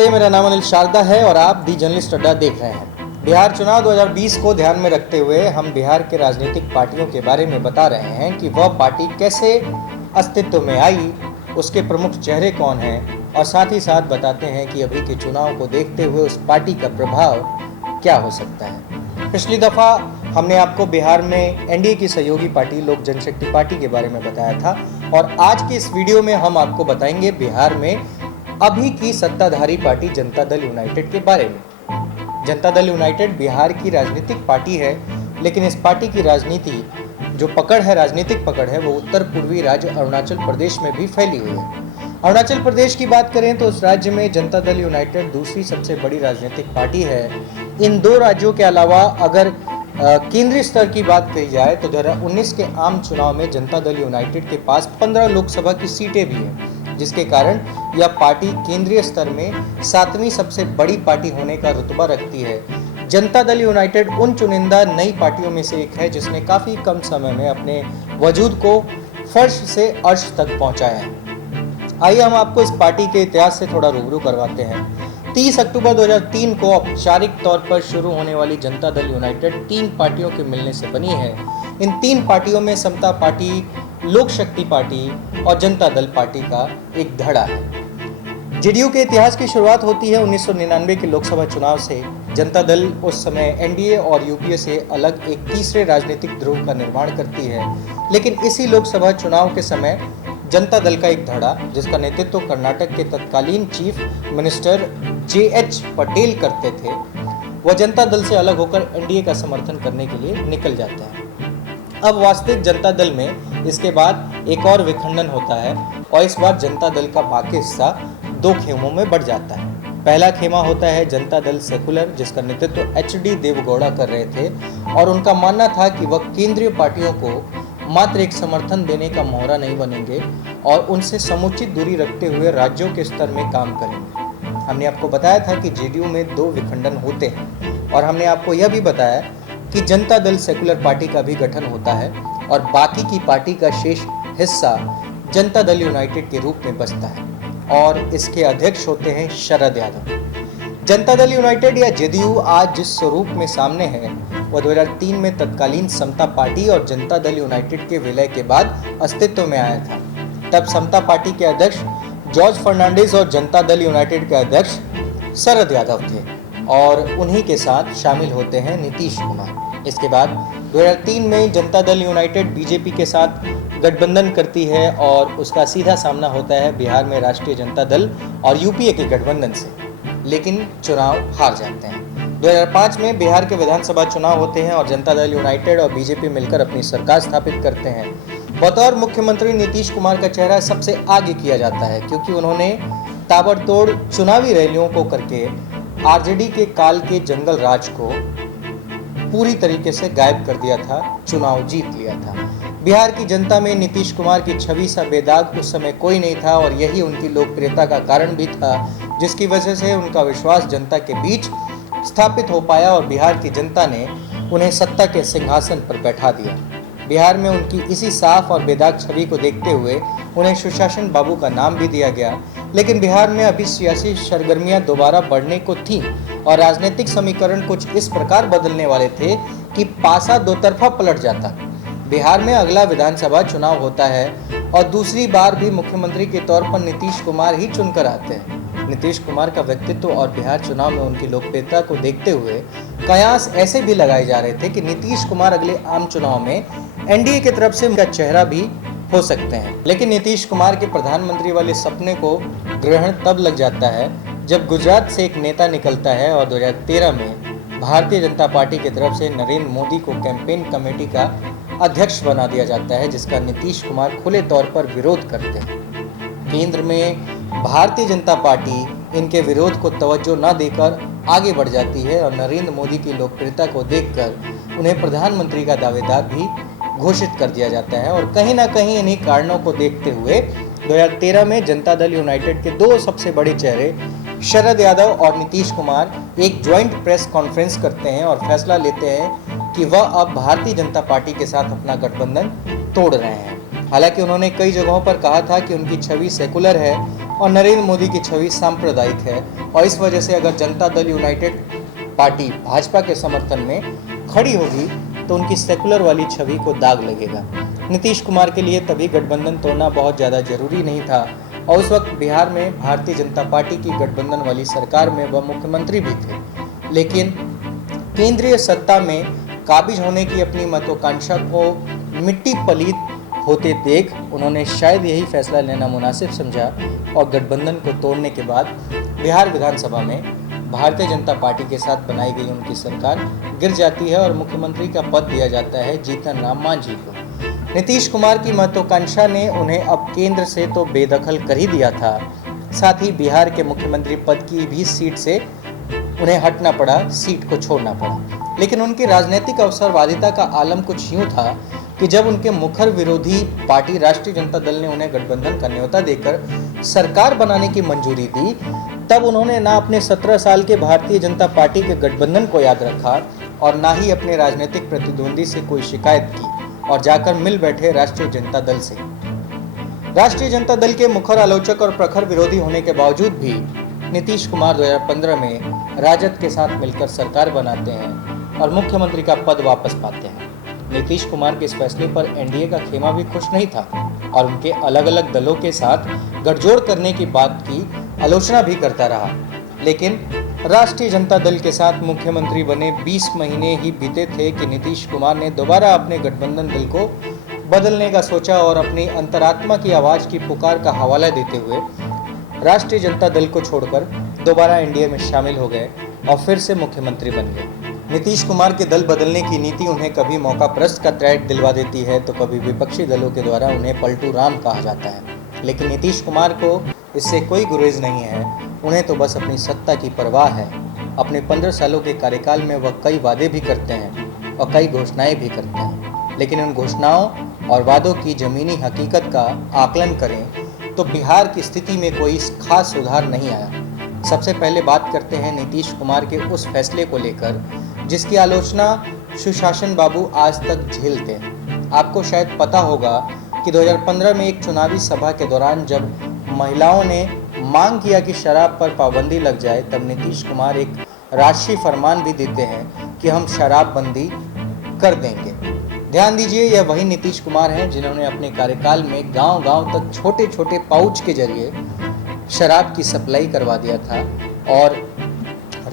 नमस्ते, मेरा नाम अनिल शारदा है और आप दी जर्नलिस्ट अड्डा देख रहे हैं। बिहार चुनाव 2020 को ध्यान में रखते हुए हम बिहार के राजनीतिक पार्टियों के बारे में बता रहे हैं कि वह पार्टी कैसे अस्तित्व में आई, उसके प्रमुख चेहरे कौन हैं और साथ ही साथ बताते हैं कि अभी के चुनाव को देखते हुए उस पार्टी का प्रभाव क्या हो सकता है। पिछली दफ़ा हमने आपको बिहार में एनडीए की सहयोगी पार्टी लोक जनशक्ति पार्टी के बारे में बताया था और आज के इस वीडियो में हम आपको बताएंगे बिहार में अभी की सत्ताधारी पार्टी जनता दल यूनाइटेड के बारे में। जनता दल यूनाइटेड बिहार की राजनीतिक पार्टी है, लेकिन इस पार्टी की राजनीति जो पकड़ है, राजनीतिक पकड़ है, वो उत्तर पूर्वी राज्य अरुणाचल प्रदेश में भी फैली हुई है। अरुणाचल प्रदेश की बात करें तो उस राज्य में जनता दल यूनाइटेड दूसरी सबसे बड़ी राजनीतिक पार्टी है। इन दो राज्यों के अलावा अगर केंद्रीय स्तर की बात कही जाए तो 2019 के आम चुनाव में जनता दल यूनाइटेड के पास 15 लोकसभा की सीटें भी हैं, जिसके कारण यह पार्टी केंद्रीय स्तर में 7वीं सबसे बड़ी पार्टी होने का रुतबा रखती है। जनता दल यूनाइटेड उन चुनिंदा नई पार्टियों में से एक है जिसने काफ़ी कम समय में अपने वजूद को फर्श से अर्श तक पहुंचाया है। आइए हम आपको इस पार्टी के इतिहास से थोड़ा रूबरू करवाते हैं। 30 अक्टूबर 2003 को औपचारिक तौर पर शुरू होने वाली जनता दल यूनाइटेड 3 पार्टियों के मिलने से बनी है। इन 3 पार्टियों में समता पार्टी, लोक शक्ति पार्टी और जनता दल पार्टी का एक धड़ा है। जेडीयू के इतिहास की शुरुआत होती है 1999 के लोकसभा चुनाव से। जनता दल उस समय एनडीए और यूपीए से अलग एक तीसरे राजनीतिक ध्रुव का निर्माण करती है, लेकिन इसी लोकसभा चुनाव के समय जनता दल का एक धड़ा, जिसका नेतृत्व कर्नाटक के तत्कालीन चीफ मिनिस्टर जे.एच. पटेल करते थे, वह जनता दल से अलग होकर एनडीए का समर्थन करने के लिए निकल जाते हैं। अब वास्तविक जनता दल में इसके बाद एक और विखंडन होता है और इस बार जनता दल का बाकी हिस्सा 2 खेमों में बढ़ जाता है। पहला खेमा होता है जनता दल सेकुलर, जिसका नेतृत्व एच.डी. देवेगौड़ा कर रहे थे और उनका मानना था कि वह केंद्रीय पार्टियों को मात्र एक समर्थन देने का मोहरा नहीं बनेंगे और उनसे समुचित दूरी रखते हुए राज्यों के स्तर में काम करेंगे। हमने आपको बताया था कि जेडीयू में 2 विखंडन होते हैं और हमने आपको यह भी बताया कि जनता दल सेकुलर पार्टी का भी गठन होता है और बाकी की पार्टी का शेष हिस्सा जनता दल यूनाइटेड के रूप में बचता है और इसके अध्यक्ष होते हैं शरद यादव। जनता दल यूनाइटेड या जेडीयू आज जिस स्वरूप में सामने है वह 2003 में तत्कालीन समता पार्टी और जनता दल यूनाइटेड के विलय के बाद अस्तित्व में आया था। तब समता पार्टी के अध्यक्ष जॉर्ज फर्नांडिस और जनता दल यूनाइटेड के अध्यक्ष शरद यादव थे और उन्हीं के साथ शामिल होते हैं नीतीश कुमार। इसके बाद 2003 में जनता दल यूनाइटेड बीजेपी के साथ गठबंधन करती है और उसका सीधा सामना होता है बिहार में राष्ट्रीय जनता दल और यूपीए के गठबंधन से, लेकिन चुनाव हार जाते हैं। 2005 में बिहार के विधानसभा चुनाव होते हैं और जनता दल यूनाइटेड और बीजेपी मिलकर अपनी सरकार स्थापित करते हैं। बतौर मुख्यमंत्री नीतीश कुमार का चेहरा सबसे आगे किया जाता है, क्योंकि उन्होंने ताबड़तोड़ चुनावी रैलियों को करके आरजेडी के काल के जंगल राज को पूरी तरीके से गायब कर दिया था, चुनाव जीत लिया था। बिहार की जनता में नीतीश कुमार की छवि सा बेदाग उस समय कोई नहीं था और यही उनकी लोकप्रियता का कारण भी था, जिसकी वजह से उनका विश्वास जनता के बीच स्थापित हो पाया और बिहार की जनता ने उन्हें सत्ता के सिंहासन पर बैठा दिया। बिहार में उनकी इसी साफ और बेदाग छवि को देखते हुए उन्हें सुशासन बाबू का नाम भी दिया गया। लेकिन बिहार में अभी सियासी सरगर्मियां दोबारा बढ़ने को थीं और राजनीतिक समीकरण कुछ इस प्रकार बदलने वाले थे कि पासा दो तरफा पलट जाता। बिहार में अगला विधानसभा चुनाव होता है और दूसरी बार भी मुख्यमंत्री के तौर पर नीतीश कुमार ही चुनकर आते हैं। नीतीश कुमार का व्यक्तित्व और बिहार चुनाव में उनकी लोकप्रियता को देखते हुए कयास ऐसे भी लगाए जा रहे थे कि नीतीश कुमार अगले आम चुनाव में एनडीए की तरफ से उनका चेहरा भी हो सकते हैं। लेकिन नीतीश कुमार के प्रधानमंत्री वाले सपने को ग्रहण तब लग जाता है जब गुजरात से एक नेता निकलता है और 2013 में भारतीय जनता पार्टी की तरफ से नरेंद्र मोदी को कैंपेन कमेटी का अध्यक्ष बना दिया जाता है, जिसका नीतीश कुमार खुले तौर पर विरोध करते हैं। केंद्र में भारतीय जनता पार्टी इनके विरोध को तवज्जो न देकर आगे बढ़ जाती है और नरेंद्र मोदी की लोकप्रियता को देखकर उन्हें प्रधानमंत्री का दावेदार भी घोषित कर दिया जाता है। और कहीं ना कहीं इन्हीं कारणों को देखते हुए 2013 में जनता दल यूनाइटेड के 2 सबसे बड़े चेहरे शरद यादव और नीतीश कुमार एक ज्वाइंट प्रेस कॉन्फ्रेंस करते हैं और फैसला लेते हैं कि वह अब भारतीय जनता पार्टी के साथ अपना गठबंधन तोड़ रहे हैं। हालांकि उन्होंने कई जगहों पर कहा था कि उनकी छवि सेकुलर है, और नरेंद्र मोदी की छवि सांप्रदायिक है और इस वजह से अगर जनता दल यूनाइटेड पार्टी भाजपा के समर्थन में खड़ी होगी तो उनकी सेकुलर वाली छवि को दाग लगेगा। नीतीश कुमार के लिए तभी गठबंधन तोड़ना बहुत ज़्यादा जरूरी नहीं था और उस वक्त बिहार में भारतीय जनता पार्टी की गठबंधन वाली सरकार में वह मुख्यमंत्री भी थे, लेकिन केंद्रीय सत्ता में काबिज होने की अपनी महत्वाकांक्षा को मिट्टी पलीत होते देख उन्होंने शायद यही फैसला लेना मुनासिब समझा और गठबंधन को तोड़ने के बाद बिहार विधानसभा में भारतीय जनता पार्टी के साथ बनाई गई उनकी सरकार गिर जाती है और मुख्यमंत्री का पद दिया जाता है जीतन राम मांझी को। नीतीश कुमार की महत्वाकांक्षा ने उन्हें अब केंद्र से तो बेदखल कर ही दिया था, साथ ही बिहार के मुख्यमंत्री पद की भी सीट से उन्हें हटना पड़ा, सीट को छोड़ना पड़ा। लेकिन उनकी राजनीतिक अवसरवादिता का आलम कुछ यूं था कि जब उनके मुखर विरोधी पार्टी राष्ट्रीय जनता दल ने उन्हें गठबंधन का न्योता देकर सरकार बनाने की मंजूरी दी, तब उन्होंने ना अपने 17 साल के भारतीय जनता पार्टी के गठबंधन को याद रखा और ना ही अपने राजनीतिक प्रतिद्वंदी से कोई शिकायत की और जाकर मिल बैठे राष्ट्रीय जनता दल से। राष्ट्रीय जनता दल के मुखर आलोचक और प्रखर विरोधी होने के बावजूद भी नीतीश कुमार 2015 में राजद के साथ मिलकर सरकार बनाते हैं और मुख्यमंत्री का पद वापस पाते हैं। नीतीश कुमार के इस फैसले पर एनडीए का खेमा भी खुश नहीं था और उनके अलग अलग दलों के साथ गठजोड़ करने की बात की आलोचना भी करता रहा, लेकिन राष्ट्रीय जनता दल के साथ मुख्यमंत्री बने 20 महीने ही बीते थे कि नीतीश कुमार ने दोबारा अपने गठबंधन दल को बदलने का सोचा और अपनी अंतरात्मा की आवाज की पुकार का हवाला देते हुए राष्ट्रीय जनता दल को छोड़कर दोबारा एनडीए में शामिल हो गए और फिर से मुख्यमंत्री बन गए। नीतीश कुमार के दल बदलने की नीति उन्हें कभी मौकापरस्त का ट्रैट दिलवा देती है तो कभी विपक्षी दलों के द्वारा उन्हें पलटू राम कहा जाता है, लेकिन नीतीश कुमार को इससे कोई गुरेज नहीं है। उन्हें तो बस अपनी सत्ता की परवाह है। अपने 15 सालों के कार्यकाल में वह कई वादे भी करते हैं और कई घोषणाएं भी करते हैं, लेकिन उन घोषणाओं और वादों की जमीनी हकीकत का आकलन करें तो बिहार की स्थिति में कोई खास सुधार नहीं आया। सबसे पहले बात करते हैं नीतीश कुमार के उस फैसले को लेकर जिसकी आलोचना सुशासन बाबू आज तक झेलते हैं। आपको शायद पता होगा कि 2015 में एक चुनावी सभा के दौरान जब महिलाओं ने मांग किया कि शराब पर पाबंदी लग जाए, तब नीतीश कुमार एक राष्ट्रीय फरमान भी देते हैं कि हम शराबबंदी कर देंगे। ध्यान दीजिए, यह वही नीतीश कुमार हैं जिन्होंने अपने कार्यकाल में गांव-गांव तक छोटे छोटे पाउच के जरिए शराब की सप्लाई करवा दिया था और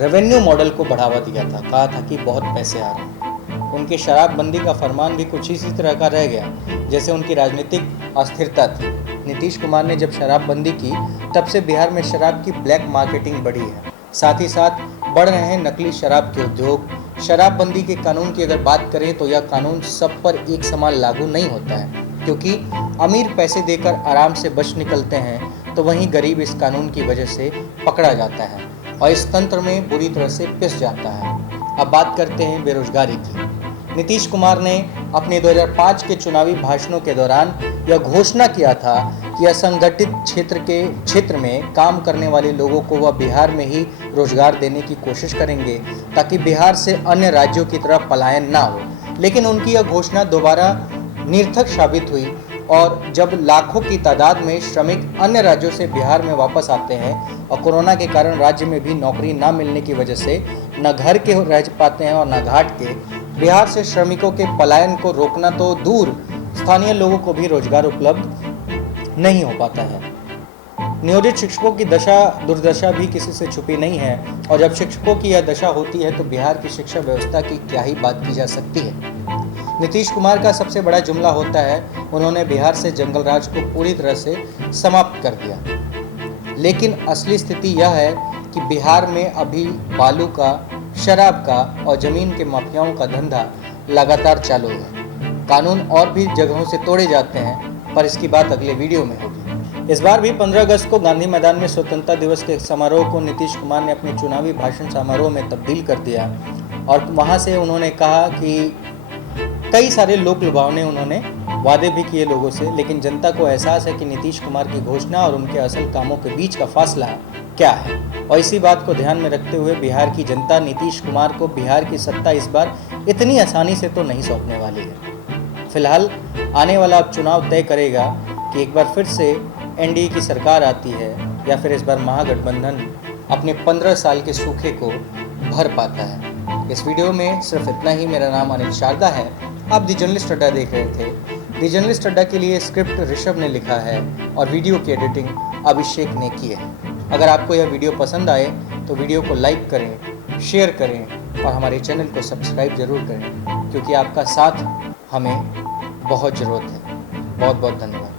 रेवेन्यू मॉडल को बढ़ावा दिया था। कहा था कि बहुत पैसे आ रहे हैं। उनके शराबबंदी का फरमान भी कुछ इसी तरह का रह गया जैसे उनकी राजनीतिक अस्थिरता थी। नीतीश कुमार ने जब शराबबंदी की तब से बिहार में शराब की ब्लैक मार्केटिंग बढ़ी है, साथ ही साथ बढ़ रहे हैं नकली शराब के उद्योग। शराबबंदी के कानून की अगर बात करें तो यह कानून सब पर एक समान लागू नहीं होता है, क्योंकि अमीर पैसे देकर आराम से बच निकलते हैं तो वहीं गरीब इस कानून की वजह से पकड़ा जाता है और इस तंत्र में बुरी तरह से पिस जाता है। अब बात करते हैं बेरोजगारी की। नीतीश कुमार ने अपने 2005 के चुनावी भाषणों के दौरान यह घोषणा किया था कि असंगठित क्षेत्र में काम करने वाले लोगों को वह बिहार में ही रोजगार देने की कोशिश करेंगे ताकि बिहार से अन्य राज्यों की तरफ पलायन ना हो। लेकिन उनकी यह घोषणा दोबारा निरर्थक साबित हुई और जब लाखों की तादाद में श्रमिक अन्य राज्यों से बिहार में वापस आते हैं और कोरोना के कारण राज्य में भी नौकरी ना मिलने की वजह से न घर के रह पाते हैं और न घाट के, बिहार से श्रमिकों के पलायन को रोकना तो दूर, स्थानीय लोगों को भी रोजगार उपलब्ध नहीं हो पाता है। नियोजित शिक्षकों की दुर्दशा भी किसी से छुपी नहीं है और जब शिक्षकों की यह दशा होती है तो बिहार की शिक्षा व्यवस्था की क्या ही बात की जा सकती है। नीतीश कुमार का सबसे बड़ा जुमला होता है उन्होंने बिहार से जंगल राज को पूरी तरह से समाप्त कर दिया। लेकिन असली स्थिति यह है कि बिहार में अभी बालू का, शराब का और जमीन के माफियाओं का धंधा लगातार चालू है। कानून और भी जगहों से तोड़े जाते हैं, पर इसकी बात अगले वीडियो में होगी। इस बार भी 15 अगस्त को गांधी मैदान में स्वतंत्रता दिवस के समारोह को नीतीश कुमार ने अपने चुनावी भाषण समारोह में तब्दील कर दिया और वहां से उन्होंने कहा कि कई सारे लोक लुभावने उन्होंने वादे भी किए लोगों से, लेकिन जनता को एहसास है कि नीतीश कुमार की घोषणा और उनके असल कामों के बीच का फासला क्या है। और इसी बात को ध्यान में रखते हुए बिहार की जनता नीतीश कुमार को बिहार की सत्ता इस बार इतनी आसानी से तो नहीं सौंपने वाली है। फिलहाल आने वाला अब चुनाव तय करेगा कि एक बार फिर से एनडीए की सरकार आती है या फिर इस बार महागठबंधन अपने 15 साल के सूखे को भर पाता है। इस वीडियो में सिर्फ इतना ही। मेरा नाम अनिल शारदा है। आप दी जर्नलिस्ट अड्डा देख रहे थे। दी जर्नलिस्ट अड्डा के लिए स्क्रिप्ट ऋषभ ने लिखा है और वीडियो की एडिटिंग अभिषेक ने की है। अगर आपको यह वीडियो पसंद आए तो वीडियो को लाइक करें, शेयर करें और हमारे चैनल को सब्सक्राइब जरूर करें, क्योंकि आपका साथ हमें बहुत ज़रूरत है। बहुत बहुत धन्यवाद।